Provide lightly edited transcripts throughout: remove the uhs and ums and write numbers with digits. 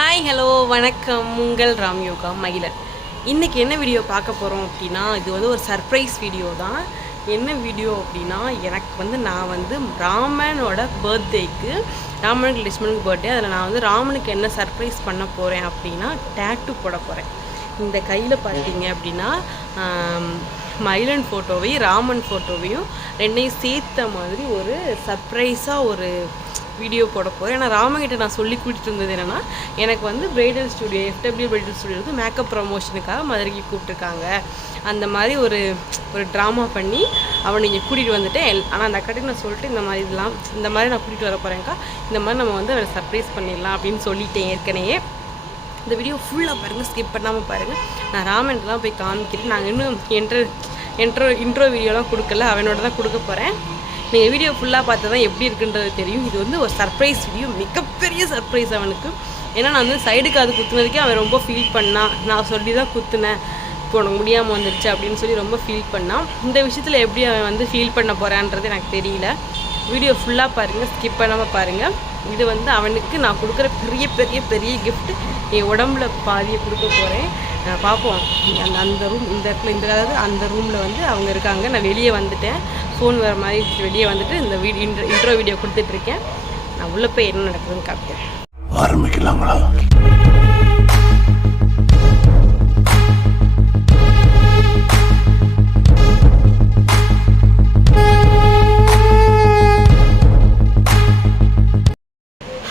Hi hello வணக்கம் உங்கள் ராம் யோகா மகிழன். இன்றைக்கி என்ன வீடியோ பார்க்க போகிறோம் அப்படின்னா, இது வந்து ஒரு சர்ப்ரைஸ் வீடியோ தான். என்ன வீடியோ அப்படின்னா, நான் ராமனோட பர்த்டேக்கு, ராமனுக்கு லட்சுமணுக்கு பர்த்டே, அதில் நான் வந்து ராமனுக்கு என்ன சர்ப்ரைஸ் பண்ண போகிறேன் அப்படின்னா, டேட்டு போட போகிறேன். இந்த கையில் பார்த்தீங்க அப்படின்னா மயிலன் ஃபோட்டோவையும் ராமன் ஃபோட்டோவையும் ரெண்டையும் சேர்த்த மாதிரி ஒரு சர்ப்ரைஸாக ஒரு வீடியோ போட போகிறேன். ஏன்னா ராமகிட்ட நான் சொல்லி கூட்டிகிட்டு இருந்தது என்னென்னா, எனக்கு வந்து bridal studio FW bridal studio வந்து மேக்கப் ப்ரமோஷனுக்காக மதுரைக்கு கூப்பிட்டுருக்காங்க. அந்த மாதிரி ஒரு ட்ராமா பண்ணி அவனை இங்கே கூட்டிகிட்டு வந்துட்டேன். ஆனால் அந்த அக்காட்டுக்கு நான் சொல்லிட்டு இந்த மாதிரி நான் கூட்டிகிட்டு வர போகிறேன்க்கா, இந்த மாதிரி நம்ம வந்து அவரை சர்ப்ரைஸ் பண்ணிடலாம் அப்படின்னு சொல்லிட்டேன் ஏற்கனவே. இந்த வீடியோ ஃபுல்லாக பாருங்கள், ஸ்கிப் பண்ணாமல் பாருங்கள். நான் ராமன்லாம் போய் காமிக்கிறேன். நாங்கள் இன்னும் இன்ட்ரோ வீடியோலாம் கொடுக்கல, அவனோட தான் கொடுக்க போகிறேன். நீங்கள் வீடியோ ஃபுல்லாக பார்த்து தான் எப்படி இருக்குன்றது தெரியும். இது வந்து ஒரு சர்ப்ரைஸ் வீடியோ, மிகப்பெரிய சர்ப்ரைஸ் அவனுக்கு. ஏன்னா நான் வந்து சைடுக்கு அது குத்துனதுக்கே அவன் ரொம்ப ஃபீல் பண்ணான். நான் சொல்லி தான் குத்துனேன், இப்போ உனக்கு முடியாமல் வந்துடுச்சு அப்படின்னு சொல்லி ரொம்ப ஃபீல் பண்ணான். இந்த விஷயத்தில் எப்படி அவன் வந்து ஃபீல் பண்ண போகிறான்றது எனக்கு தெரியல. வீடியோ ஃபுல்லாக பாருங்கள், ஸ்கிப் பண்ணாமல் பாருங்கள். இது வந்து அவனுக்கு நான் கொடுக்குற பெரிய பெரிய பெரிய கிஃப்ட். என் உடம்புல பாதியை கொடுக்க போகிறேன். பார்ப்போம். அந்த ரூம் அதாவது அந்த ரூமில் வந்து அவங்க இருக்காங்க. நான் வெளியே வந்துட்டேன், ஃபோன் வர மாதிரி வெளியே வந்துட்டு இந்த இன்ட்ரோ வீடியோ கொடுத்துட்ருக்கேன். நான் உள்ளே போய் என்ன நடக்குதுன்னு காமிக்கிறேன். ஆரம்பிக்கலாங்களா?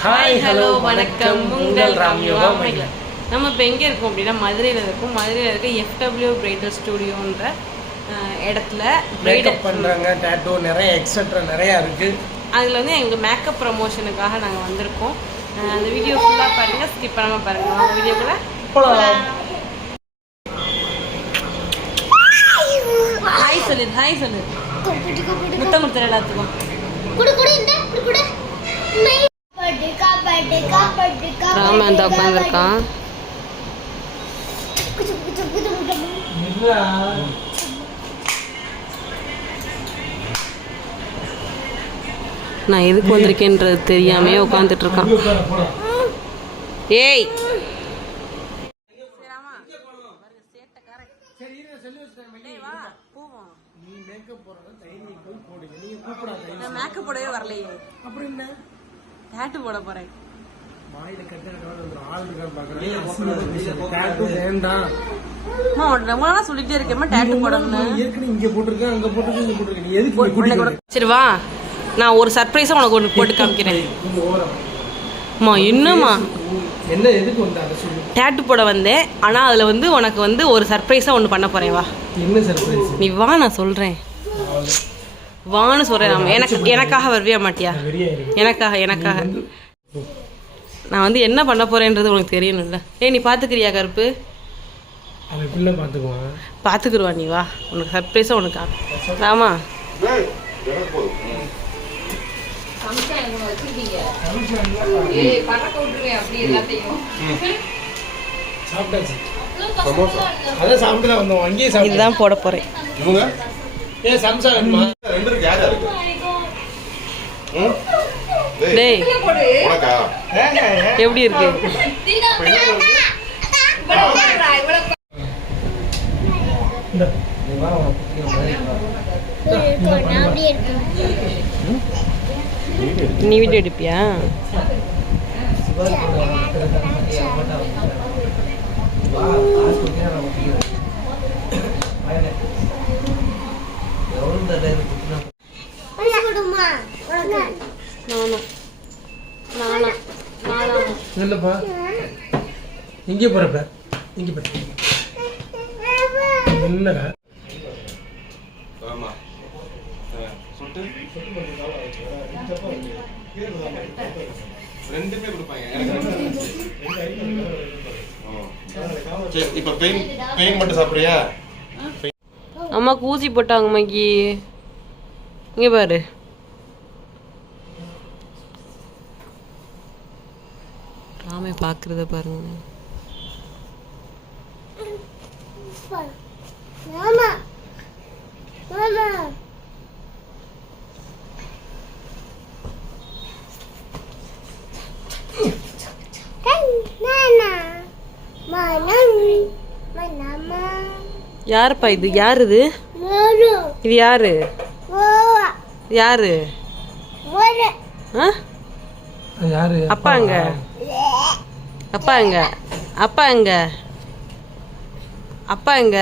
ஹாய் ஹலோ வணக்கம் உங்கள் ராம் யோகா மகிழன். நம்ம இப்போ எங்கே இருக்கோம் அப்படின்னா மதுரையில் இருக்கோம். மதுரையில் இருக்க FW பிரைடல் ஸ்டுடியோன்ற இடத்துல மேக்கப் பண்ணுறாங்க, டேட்டோ நிறைய எக்ஸட்ரா நிறையா இருக்குது. அதில் வந்து எங்கள் மேக்கப் ப்ரமோஷனுக்காக நாங்கள் வந்திருக்கோம். அந்த வீடியோ ஃபுல்லாக பாருங்கள், ஸ்கிப் பண்ணாமல் பாருங்கள். நம்ம வீடியோக்குள்ள போகலாம். ஹாய் சொல்லு முத்தம் கொடுத்துரு எல்லாத்துக்கும். ராமன் தான் உட்காந்துருக்கான். நான் எதுக்கு வந்திருக்கேன்றது தெரியாமே உட்காந்துட்டு இருக்கான். ஏய் மேக்கப் போடவே வரலையே, அப்படின்னு டேட்டு போட போறேன். சொல்லிட்டே இருக்கேன் டேட்டு போடணும். சரி வா, நான் ஒரு சர்ப்ரைஸா உனக்கு ஒன்று போட்டு காமிக்கிறேன். என்னம்மா என்ன எதுக்கு வந்தாங்க சொல்லு. டேட்டு போட வந்தேன், ஆனால் அதில் வந்து உனக்கு வந்து ஒரு சர்ப்ரைஸாக ஒன்று பண்ண போகிறேன். வா. என்ன சர்ப்ரைஸ்? நீ வா, நான் சொல்கிறேன். வான்னு சொல்கிறேன். எனக்காக வருவியா மாட்டியா? எனக்காக நான் வந்து என்ன பண்ண போகிறேன்றது உனக்கு தெரியணும்ல. நீ பார்த்துக்கிறியா கருப்பு? பார்த்துக்குருவா. நீ வா, உனக்கு சர்ப்ரைஸாக உனக்கு. ராமா இதுதான் போட போறேன். டேய் எப்படி இருக்கு? நீ வீடியோ எடுப்பியா? இல்லப்பா, இங்கே போறப்ப இங்கே போற என்னடா? ஆமா சொல்லிட்டு ரெண்டுமே கொடுப்பாங்க. இப்போ பெயின் மட்டும் சாப்பிடுறியா? அம்மாக்கு ஊசி போட்டாங்க மகி. இங்கே பாரு. ராமே பார்க்குறத பாருங்க. யாருப்பா இது? யார் இது? இது யாரு? யாரு? யாரு? அப்பா எங்க? அப்பா எங்க? அப்பா எங்க? அப்பா எங்க?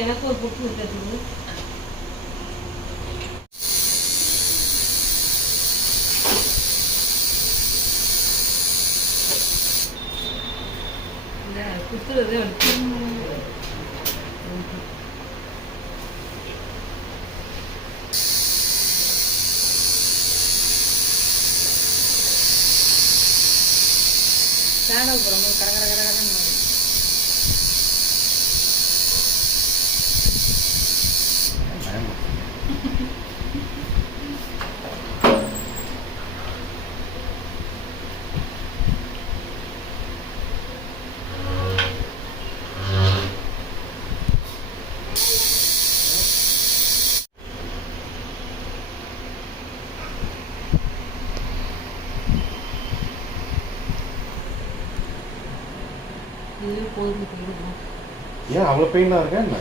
எனக்கு ஒரு புக்கு விட்டுறது. குத்துறது ஷேடோ போடும்போது கட கட கட கடன்னு ஏன் அவ்வளோ பெயினாக இருக்கா என்ன?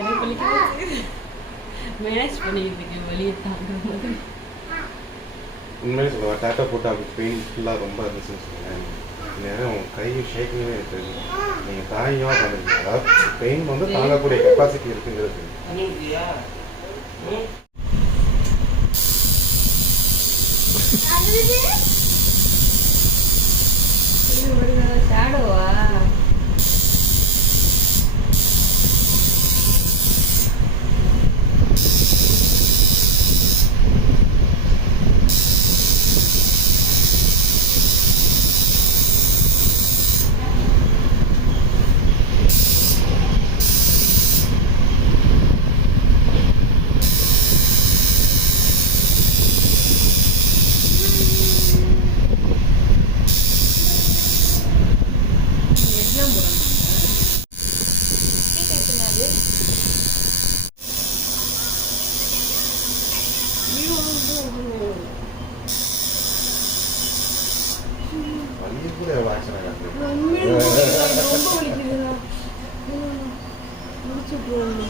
எனக்கு மேனேஜ் பண்ணிட்டு இருக்கேன் வழியை தாங்க போது. உண்மையிலே சொல்லுவேன், டேட்டா போட்டு அப்படி பெயின் ஃபுல்லாக ரொம்ப இருந்துச்சுன்னு சொல்லுவேன். நேரம் கையும் ஷேக்கிங்கே இருக்குது. நீங்கள் தாயாக பண்ணுறீங்க, அதாவது பெயின் வந்து தாங்கக்கூடிய கெப்பாசிட்டி இருக்குங்கிறது. ஷேடோவா? வலி கூட எவ்வளோ ஆக்ஷனாக இருக்குது. ரொம்ப வலிக்குதுண்ணா. முடிச்சு விட்டுருவாங்க.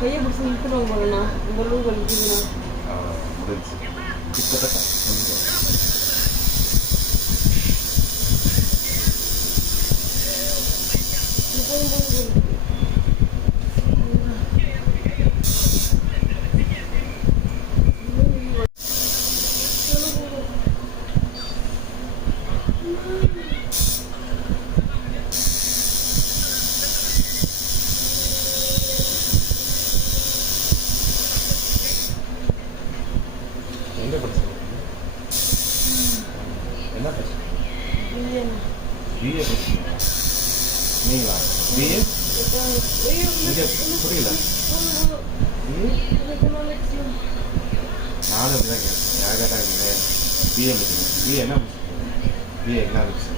கையை பிடிச்சி இழுத்துருவாங்க போலண்ணா. இந்த அளவுக்கு வலிக்குதுண்ணா. முடிஞ்சு எங்கே படிச்சீங்க? என்ன படிச்சீங்க? பிஏ படிச்சீங்களா? நீங்களா? பிஏ? இங்கே புரியல. நானும் அப்படி தான் கேட்டேன். யார் கேட்டாங்க நீங்கள் பிஏ படிச்சீங்க? பிஏ என்ன படிச்சீங்க? BA economics.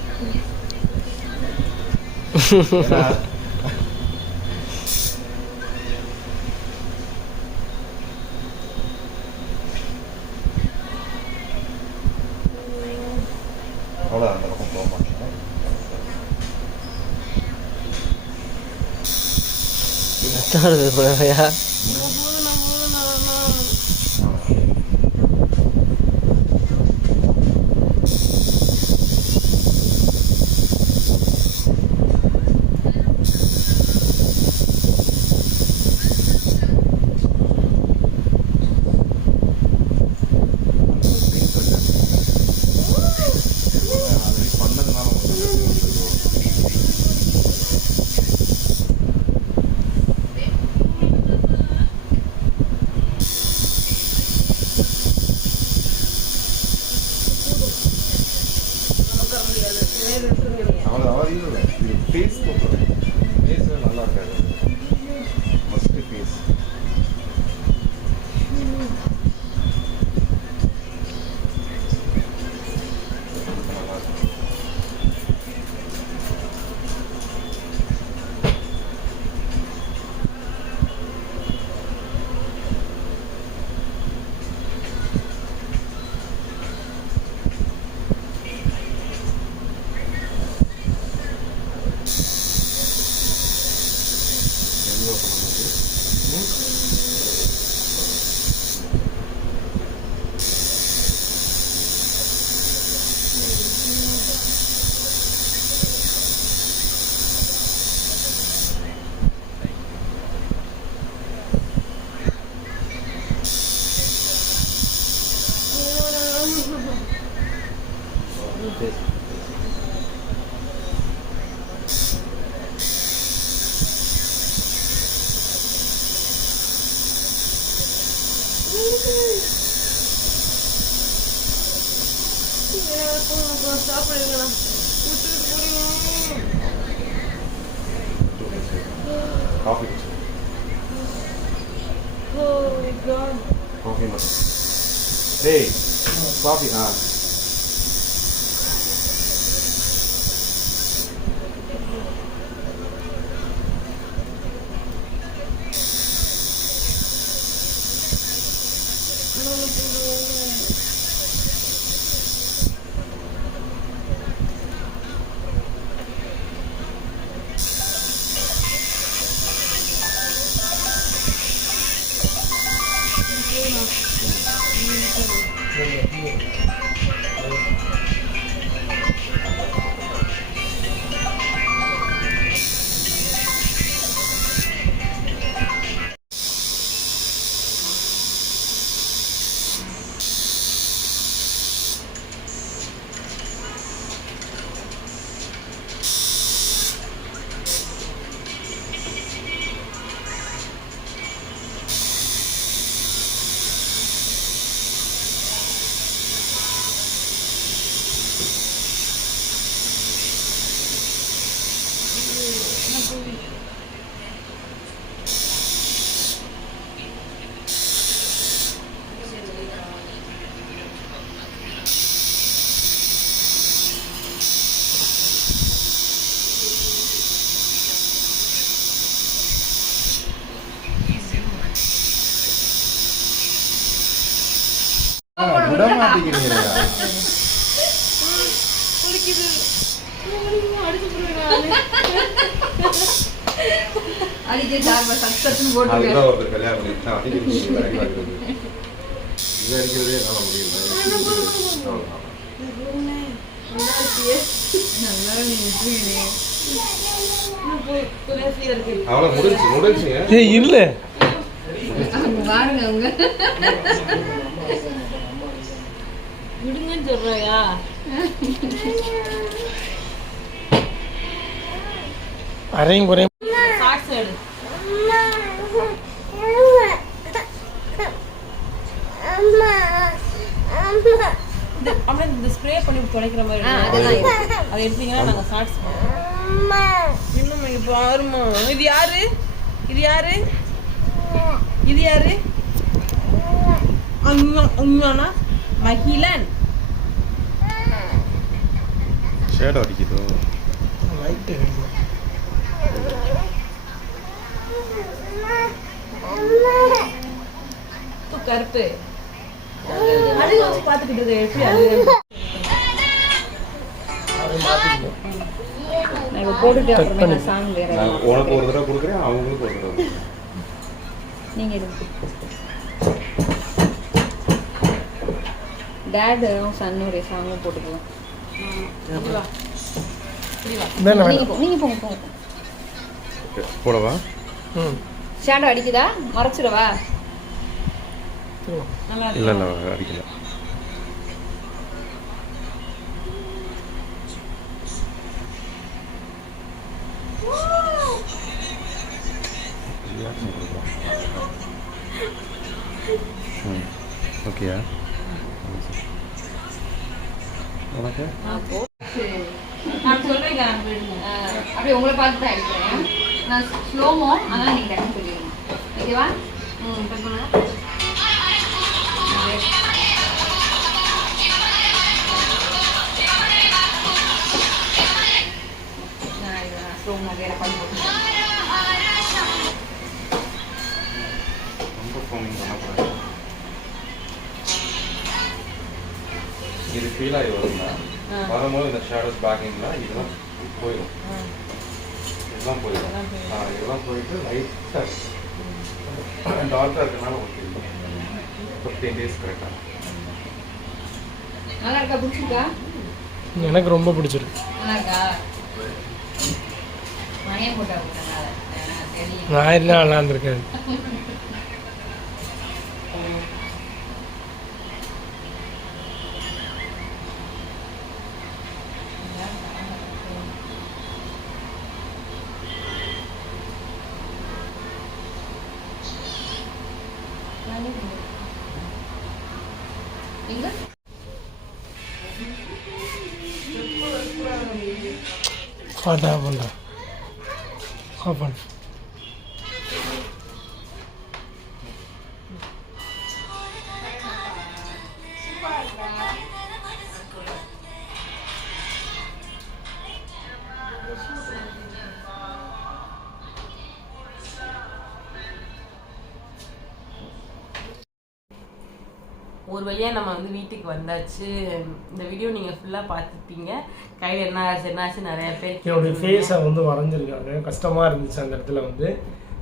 அவ்வளோ அந்த பக்கம் போக மாட்டேன். பண்ணதுனால ஃபீஸ் ஃபீஸ் நல்லா இருக்காது. ஃபஸ்ட்டு ஃபீஸ் நல்லா இருக்கும். மெதுவாக பண்ணும்போது காஃபி காஃபி மட்டும். டேய் காஃபி விட மாட்டேங்கிறீங்களா? அதுதான் ஒருத்தர் கல்யாணம் பண்ணிட்டு அடிக்கிறது இது அடிக்கிறதே என்னால் முடியல. அவ்வளோ முடிஞ்சுங்க இல்லை பாருங்க அவங்க விடுங்கன்னு சொல்றியா? அரையும் குறையும் சாக்ஸ் எடு. அப்படியே இந்த ஸ்ப்ரே பண்ணி துடைக்கிற மாதிரி அதை எடுத்தீங்கன்னா நாங்கள் சாக்ஸ் இன்னும் இங்கே பாருமா. இது யாரு? இது யாரு? இது யாரு? அண்ணா மகிழன். ஷேடோ அடிக்குதோ? லைட்டு கருப்பு அழுக வச்சு பார்த்துக்கிட்டு இருக்க எப்படி அழுக நான் போட்டுட்டு அப்புறமே நான் சாங் வேற உனக்கு ஒரு தடவை கொடுக்குறேன், அவங்களுக்கு ஒரு தடவை. நீங்க எடுத்து டேடும் சன் ஒரு சாங்கும் போட்டுக்கலாம். நீங்க போங்க. போடவா? ஷேடோ அடிக்குதா? மறைச்சிடவா? இல்லை இல்லை அடிக்கல. ஓகேயா? உனக்கு நான் சொல்றேன் அப்படியே உங்களை பார்த்து தான் அடிக்கிறேன். நான் ஸ்லோமோ, அதனால் நீங்கள் டக்குன்னு சொல்லிடுங்க. ஓகேவா? ஸ்லோமோ வேறு பண்ணி போட்டுருக்கேன். ரொம்ப ஃபோமிங் பண்ணக்கூடாது. இது ஃபீல் ஆகி வரும்னா வரும்போது இந்த ஷேடோஸ் பேக்கிங்லாம் இதெல்லாம் போயிடும். இதெல்லாம் போயிடும். இதெல்லாம் போயிட்டு லைட்டாக டார்க்காக இருக்கனால ஓகே 15 days கரெக்டாக. நல்லா இருக்கா? பிடிச்சிருக்கா? எனக்கு ரொம்ப பிடிச்சிருக்கு. நல்லா இருக்கா? மணியம் போட்டா தெரியும். நான் இருந்தால் நல்லா இருந்திருக்காது. அதான் பண்ணுறேன். ஓப்பன். ஒரு வழியாக நம்ம வந்து வீட்டுக்கு வந்தாச்சு. இந்த வீடியோ நீங்கள் ஃபுல்லாக பார்த்துருப்பீங்க. கையில் என்ன ஆச்சு நிறைய பேர் என்னுடைய ஃபேஸை வந்து வரைஞ்சிருக்காங்க. கஷ்டமாக இருந்துச்சு அந்த இடத்துல வந்து.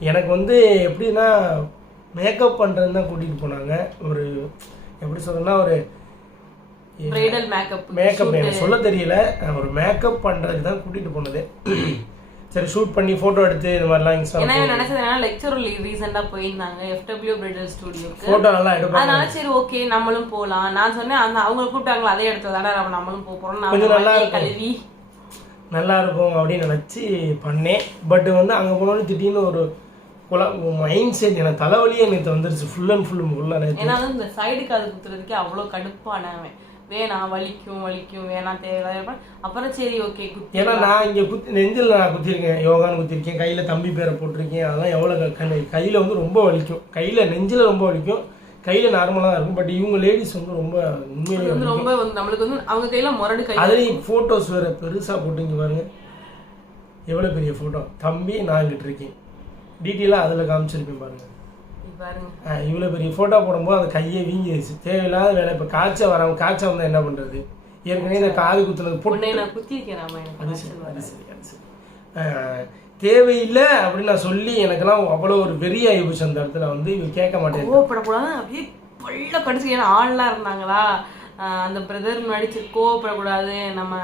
எனக்கு வந்து எப்படின்னா மேக்கப் பண்ணுறது தான் கூட்டிகிட்டு போனாங்க. ஒரு எப்படி சொல்கிறேன்னா ஒரு பிரைடல் மேக்கப் எனக்கு சொல்ல தெரியல. ஒரு மேக்கப் பண்ணுறதுக்கு தான் கூட்டிகிட்டு போனது. சரி ஷூட் பண்ணி ஃபோட்டோ எடுத்து இந்த மாதிரிலாம் இன்ஸ்டா. ஏன்னா நினைச்சது லெக்சர் ரீசெண்டா போயிருந்தாங்க FW பிரைடல் ஸ்டுடியோக்கு. ஃபோட்டோ நல்லா எடுப்பாங்க. அதனால சரி ஓகே நம்மளும் போகலாம். நான் சொன்னேன் அந்த அவங்க கூப்பிட்டாங்களா அதே இடத்துல தானே நம்மளும் போகிறோம். கொஞ்சம் நல்லா கழுவி நல்லா இருக்கும் அப்படின்னு நினச்சி பண்ணேன். பட் வந்து அங்கே போனோன்னு திடீர்னு ஒரு மைண்ட் செட் எனக்கு தலைவலியே எனக்கு வந்துருச்சு. ஃபுல் அண்ட் ஃபுல்லாக. ஏன்னா வந்து இந்த சைடு காது குத்துறதுக்கே அவ்வளோ கடுப்பானவன். வேணாம் வலிக்கும் வேணாம் தேவையில்லை. அப்புறம் சரி ஓகே குத்தி. ஏன்னா நான் இங்கே நெஞ்சில் நான் குத்திருக்கேன், யோகான்னு குத்திருக்கேன், கையில் தம்பி பேரை போட்டிருக்கேன். அதெல்லாம் எவ்வளோ கையில் வந்து ரொம்ப வலிக்கும். கையில் நெஞ்சில் ரொம்ப வலிக்கும், கையில் நார்மலாக இருக்கும். பட் இவங்க லேடிஸ் வந்து ரொம்ப உண்மையிலே வந்து ரொம்ப நம்மளுக்கு வந்து அவங்க கையில் முரடு கை. அதுலேயும் ஃபோட்டோஸ் வேறு பெருசாக போட்டு இங்கே பாருங்க எவ்வளோ பெரிய ஃபோட்டோ. தம்பி நான் கிட்ட இருக்கேன். டீட்டெயிலாக அதில் காமிச்சிருப்பேன் பாருங்க. இவ்வளோ பெரிய ஃபோட்டோ போடும்போது அந்த கையை வீங்கிடுச்சு. தேவையில்லாத வேலை. இப்போ காய்ச்ச வந்தால் என்ன பண்ணுறது? ஏற்கனவே இந்த காது குத்துனது போட்டு நான் குத்திருக்கேன். அது சரி தேவையில்லை அப்படின்னு நான் சொல்லி எனக்கெல்லாம் அவ்வளோ ஒரு வெறி ஆகிப்போச்சு. அந்த இடத்துல வந்து இவங்க கேட்க மாட்டேன். கோவப்படக்கூடாது அப்படியே பள்ள கடிச்சு. ஏன்னா ஆள்லாம் இருந்தாங்களா அந்த பிரதர் முன்னாடி கோவப்படக்கூடாது, நம்ம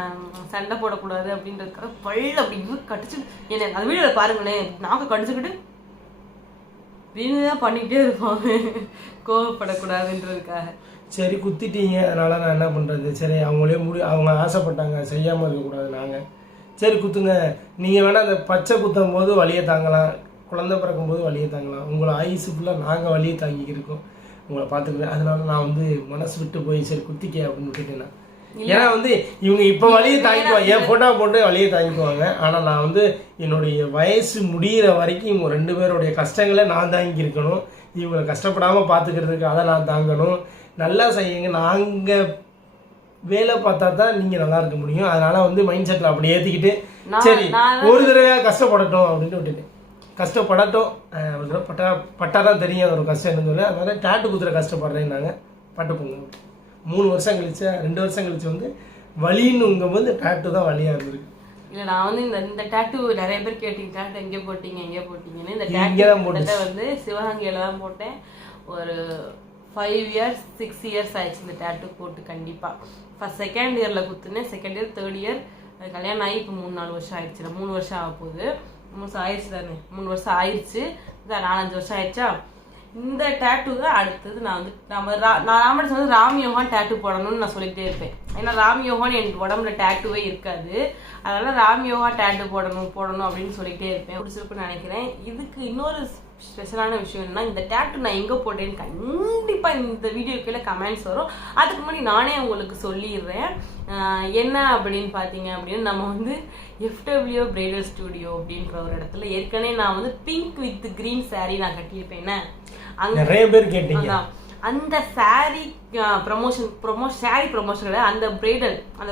சண்டை போடக்கூடாது அப்படின்றதுக்காக பள்ள அப்படி கடிச்சு என்ன அந்த வீடியோவில் பாருங்களேன். நாக்க கடிச்சுக்கிட்டு வீணுதான் பண்ணிக்கிட்டே இருப்பாங்க கோவப்படக்கூடாதுன்றதுக்காக. சரி குத்திட்டீங்க, அதனால நான் என்ன பண்ணுறது? சரி அவங்களே அவங்க ஆசைப்பட்டாங்க, செய்யாமல் இருக்கக்கூடாது. நாங்கள் சரி குத்துங்க. நீங்கள் வேணால் அந்த பச்சை குத்தும் போது வலியை தாங்கலாம், குழந்தை பிறக்கும் போது வலியை தாங்கலாம். உங்களை ஆயுசு ஃபுல்லாக நாங்கள் வலியை தாங்கிக்கிருக்கோம், உங்களை பார்த்துக்கிறேன். அதனால நான் வந்து மனசு விட்டு போய் சரி குத்திக்க அப்படின்னு விட்டுட்டேன். ஏன்னா வந்து இவங்க இப்போ வலியை தாங்கிக்குவாங்க, என் ஃபோட்டோ போட்டு வலியை தாங்கிக்குவாங்க. ஆனால் நான் வந்து என்னுடைய வயசு முடிகிற வரைக்கும் இவங்க 2 பேருடைய கஷ்டங்களை நான் தாங்கியிருக்கணும். இவங்களை கஷ்டப்படாமல் பார்த்துக்கிறதுக்கு அதை நான் தாங்கணும். நல்லா செய்யுங்க, நாங்கள் வேலை பார்த்தா தான் நீங்கள் நல்லா இருக்க முடியும். அதனால் வந்து மைண்ட் செட்டில் அப்படி ஏற்றிக்கிட்டு சரி ஒரு தடவையாக கஷ்டப்படட்டும் அப்படின்ட்டு விட்டுட்டேன். கஷ்டப்படட்டும், ஒரு தடவை பட்டாதான் தெரியும் ஒரு கஷ்டம் என்னன்னு சொல்லி. அதனால டேட்டு குத்துற கஷ்டப்படுறேன். நாங்கள் பட்டுப்போங்க 3 வருஷம் கழிச்சு 2 வருஷம் கழிச்சு வந்து வலின்னுங்கும்போது டேட்டு தான் வலியாக இருந்திருக்கு. இல்லை நான் வந்து இந்த டேட்டு நிறைய பேர் கேட்டீங்க, டேட்டு எங்கே போட்டிங்கன்னு. இந்த டேட்டு வந்து சிவகங்கையில் தான் போட்டேன். ஒரு 5 years 6 years ஆயிடுச்சு இந்த டேட்டு போட்டு. கண்டிப்பாக ஃபஸ்ட் செகண்ட் இயரில் குத்துனேன், செகண்ட் இயர் தேர்ட் இயர் கல்யாணம் ஆகி இப்போ 3-4 வருஷம் ஆயிடுச்சு. 3 வருஷம் ஆக போகுது. 3 வருஷம் ஆயிடுச்சு தானே, 3 வருஷம் ஆயிடுச்சு. 4-5 வருஷம் ஆயிடுச்சா. இந்த டேட்டு தான் அடுத்தது. நான் வந்து நான் ராமடிச்சு வந்து ராம்யோகான் டேட்டு போடணும்னு நான் சொல்லிகிட்டே இருப்பேன். ஏன்னா ராம்யோகான் என் உடம்புல டேட்டுவே இருக்காது. அதனால ராம்யோகா டேட்டு போடணும் அப்படின்னு சொல்லிகிட்டே இருப்பேன். பிடிச்சிருக்குன்னு நினைக்கிறேன். இதுக்கு இன்னொரு ஸ்பெஷலான விஷயம் என்னன்னா, இந்த டேட்டு நான் எங்கே போட்டேன்னு கண்டிப்பாக இந்த வீடியோ கீழே கமெண்ட்ஸ் வரும். அதுக்கு முன்னாடி நானே உங்களுக்கு சொல்லிடுறேன். என்ன அப்படின்னு பார்த்தீங்க அப்படின்னு, நம்ம வந்து FW பிரைடல் ஸ்டுடியோ அப்படின்ற ஒரு இடத்துல ஏற்கனவே நான் வந்து பிங்க் வித் கிரீன் சாரீ நான் கட்டியிருப்பேன். அங்கே நிறைய பேர் கேட்டீங்க. அந்த சாரீ ப்ரொமோஷன் அந்த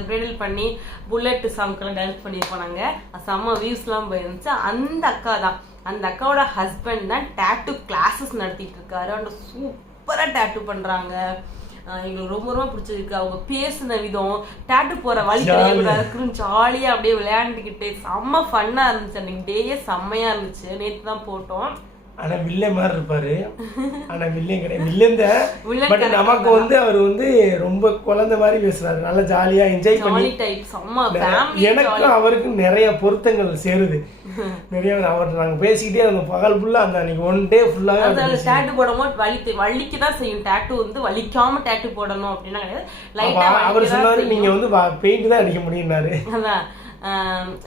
பிரைடல் பண்ணி புல்லட் சாங்க்கெல்லாம் டான்ஸ் பண்ணியிருப்போம் நாங்கள். செம்ம வியூஸ்லாம் போயிருந்துச்சு. அந்த அக்கா தான், அந்த அக்காவோட ஹஸ்பண்ட் தான் டேட்டு கிளாஸஸ் நடத்திட்டு இருக்காரு. அந்த சூப்பராக டேட்டு பண்ணுறாங்க. எங்களுக்கு ரொம்ப ரொம்ப பிடிச்சிருக்கு. அவங்க பேசின விதம், டேட்டு போகிற வழி கிடையாது, ஜாலியாக அப்படியே விளையாண்டுக்கிட்டு செம்ம ஃபன்னாக இருந்துச்சு. அன்றைக்கி டேயே செம்மையாக இருந்துச்சு. நேற்று தான் போட்டோம். ஆனா வில்லன் மாதிரி இருப்பாரு. ஆனா வில்லன் கிடையாது, வில்லன் தான். பட் நமக்கு வந்து அவர் வந்து ரொம்ப குழந்தை மாதிரி பேசுறாரு. நல்லா ஜாலியா என்ஜாய் பண்ணி. எனக்கும் அவருக்கும் நிறைய பொருத்தங்கள் சேருது. நிறைய அவர் நாங்க பேசிக்கிட்டே அந்த பகல் ஃபுல்லா அந்த அன்னைக்கு 1 டே ஃபுல்லாவே அந்த டேட்டு போடும்போது வலிக்கு தான் செய்யும். டேட்டு வந்து வலிக்காம டேட்டு போடணும் அப்படின்னா கிடையாது. லைட்டா அவர் சொன்னாரு நீங்க வந்து பெயிண்ட் தான் அடிக்க முடியும்னாரு. அதான்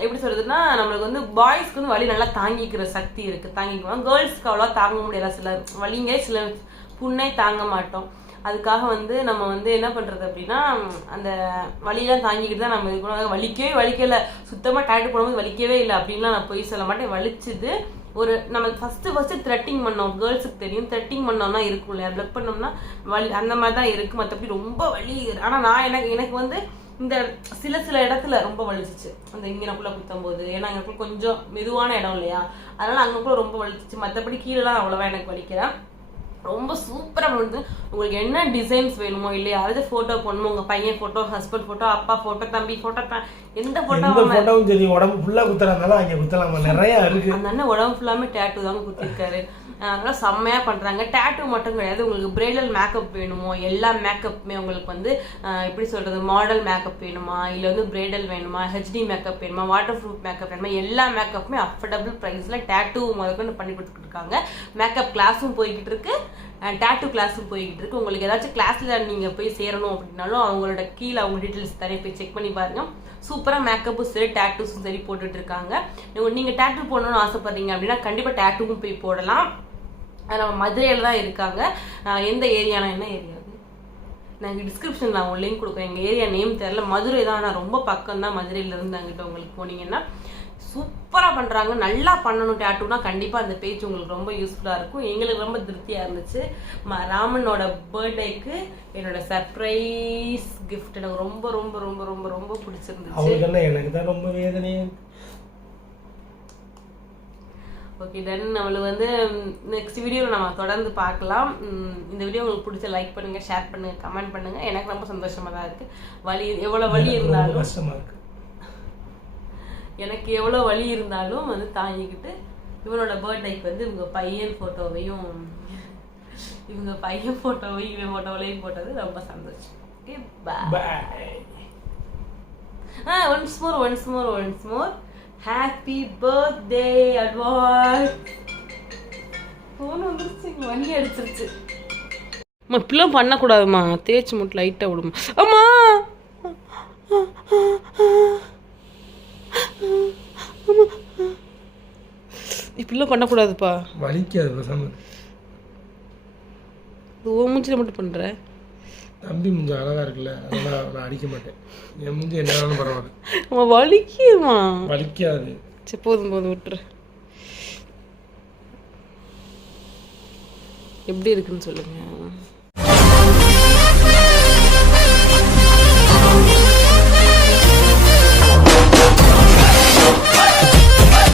எப்படி சொல்றதுன்னா, நம்மளுக்கு வந்து பாய்ஸ்க்கு வந்து வலி நல்லா தாங்கிக்கிற சக்தி இருக்கு, தாங்கிக்குவோம். கேர்ள்ஸ்க்கு அவ்வளோ தாங்க முடியாது. சில வலிங்க சில புண்ணே தாங்க மாட்டோம். அதுக்காக வந்து நம்ம வந்து என்ன பண்றது அப்படின்னா, அந்த வலியெல்லாம் தாங்கிக்கிட்டு தான் நம்ம இது பண்ணுவோம். வலிக்கவே சுத்தமாக டேட்டு போடும்போது வலிக்கவே இல்லை அப்படின்லாம் நான் போய் சொல்ல மாட்டேன். வலிச்சுது. ஒரு நம்ம ஃபர்ஸ்ட் த்ரெட்டிங் பண்ணோம். கேர்ள்ஸுக்கு தெரியும், த்ரெட்டிங் பண்ணோம்னா இருக்கும் இல்லையா, பிளக் பண்ணோம்னா வலி அந்த மாதிரி தான் இருக்கு. மற்றபடி ரொம்ப வலி. ஆனால் நான் எனக்கு வந்து இந்த சில இடத்துல ரொம்ப வலிச்சிச்சு. அந்த இங்கனக்குள்ள குத்தும் போது, ஏன்னா எங்களுக்குள்ள கொஞ்சம் மெதுவான இடம் இல்லையா, அதனால அங்கக்குள்ள ரொம்ப வலிச்சிச்சு. மற்றபடி கீழெல்லாம் அவ்வளவா எனக்கு வலிக்கிறேன். ரொம்ப சூப்பராக வந்து உங்களுக்கு என்ன டிசைன்ஸ் வேணுமோ இல்லை, யாராவது ஃபோட்டோ போடணுமோ, உங்கள் பையன் ஃபோட்டோ, ஹஸ்பண்ட் ஃபோட்டோ, அப்பா ஃபோட்டோ, தம்பி ஃபோட்டோ, எந்த ஃபோட்டோவும் சரி, உடம்பு ஃபுல்லாக குத்துறாங்க, அங்கே குத்தலாமா, நிறையா இருக்கு. அந்த அண்ணன் உடம்பு ஃபுல்லாமே டேட்டு தாங்க குத்திருக்காரு. அதெல்லாம் செம்மையாக பண்ணுறாங்க. டேட்டு மட்டும் கிடையாது, உங்களுக்கு பிரைடல் மேக்கப் வேணுமோ, எல்லா மேக்கப்புமே உங்களுக்கு வந்து எப்படி சொல்கிறது, மாடல் மேக்கப் வேணுமா, இல்லை வந்து பிரைடல் வேணுமா, HD மேக்கப் வேணுமா, வாட்டர் ப்ரூஃப் மேக்கப் வேணுமா, எல்லா மேக்கப்புமே அஃபோர்டபுள் ப்ரைஸில் டேட்டு முதற்கொண்டு பண்ணி கொடுத்துட்டு இருக்காங்க. மேக்கப் கிளாஸும் போய்கிட்டு இருக்கு, டேட்டு கிளாஸும் போய்கிட்டு இருக்கு. உங்களுக்கு ஏதாச்சும் கிளாஸில் நீங்கள் போய் சேரணும் அப்படின்னாலும் அவங்களோட கீழே அவங்க டீட்டெயில்ஸ் தனியாக போய் செக் பண்ணி பாருங்கள். சூப்பராக மேக்கப்பும் சரி டேட்டூஸும் சரி போட்டுட்டு இருக்காங்க. நீங்கள் டேட்டு போடணும்னு ஆசைப்படுறீங்க அப்படின்னா கண்டிப்பாக டேட்டூவும் போய் போடலாம். நம்ம மதுரையில் தான் இருக்காங்க. எந்த ஏரியானா, என்ன ஏரியா நான் டிஸ்கிரிப்ஷனில் நான் ஒரு லிங்க் கொடுக்குறேன். எங்கள் ஏரியா நேம் தெரில, மதுரை தான். ஆனால் ரொம்ப பக்கம் தான் மதுரையிலேருந்து. அங்கிட்ட உங்களுக்கு போனீங்கன்னா சூப்பராக பண்ணுறாங்க. நல்லா பண்ணணும் டேட்டூனா கண்டிப்பாக அந்த பேஜ் உங்களுக்கு ரொம்ப யூஸ்ஃபுல்லாக இருக்கும். எங்களுக்கு ரொம்ப திருப்தியாக இருந்துச்சு. ராமனோட பர்த்டேக்கு என்னோட சர்ப்ரைஸ் கிஃப்ட் எனக்கு ரொம்ப ரொம்ப ரொம்ப ரொம்ப ரொம்ப பிடிச்சிருந்துச்சு. எனக்கு தான் ரொம்ப வேதனையே. ஓகே டன், நம்மளுக்கு வந்து நெக்ஸ்ட் வீடியோவில் நம்ம தொடர்ந்து பார்க்கலாம். இந்த வீடியோ உங்களுக்கு பிடிச்ச லைக் பண்ணுங்கள், ஷேர் பண்ணுங்கள், கமெண்ட் பண்ணுங்கள். எனக்கு ரொம்ப சந்தோஷமாக தான் இருக்குது. வலி எவ்வளோ வலி இருந்தாலும் கஷ்டமாக இருக்குது. எனக்கு எவ்வளோ வலி இருந்தாலும் வந்து தாங்கிக்கிட்டு இவனோட பர்த்டேக்கு வந்து இவங்க பையன் ஃபோட்டோவையும் இவன் ஃபோட்டோவிலையும் போட்டது ரொம்ப சந்தோஷம். Okay bye. Once more happy birthday advance. Phone வந்துருச்சு, வண்டி அடிச்சிருச்சு. அம்மா இப்பெல்லாம் பண்ணக்கூடாதுமா, தேய்ச்சி மட்டும் லைட்டாக விடுமா. அம்மா இப்பெல்லாம் பண்ணக்கூடாதுப்பா, வலிக்காது. ஓ மூஞ்சில மட்டும் பண்ணுற. தம்பி மூஞ்சி அழகா இருக்குல்ல, அதனால நான் அடிக்க மாட்டேன். என் மூஞ்சி என்ன பரவாயில்ல. வலிக்குமா? வலிக்காது. சரி போதும் விட்டுரு. எப்படி இருக்குன்னு சொல்லுங்க.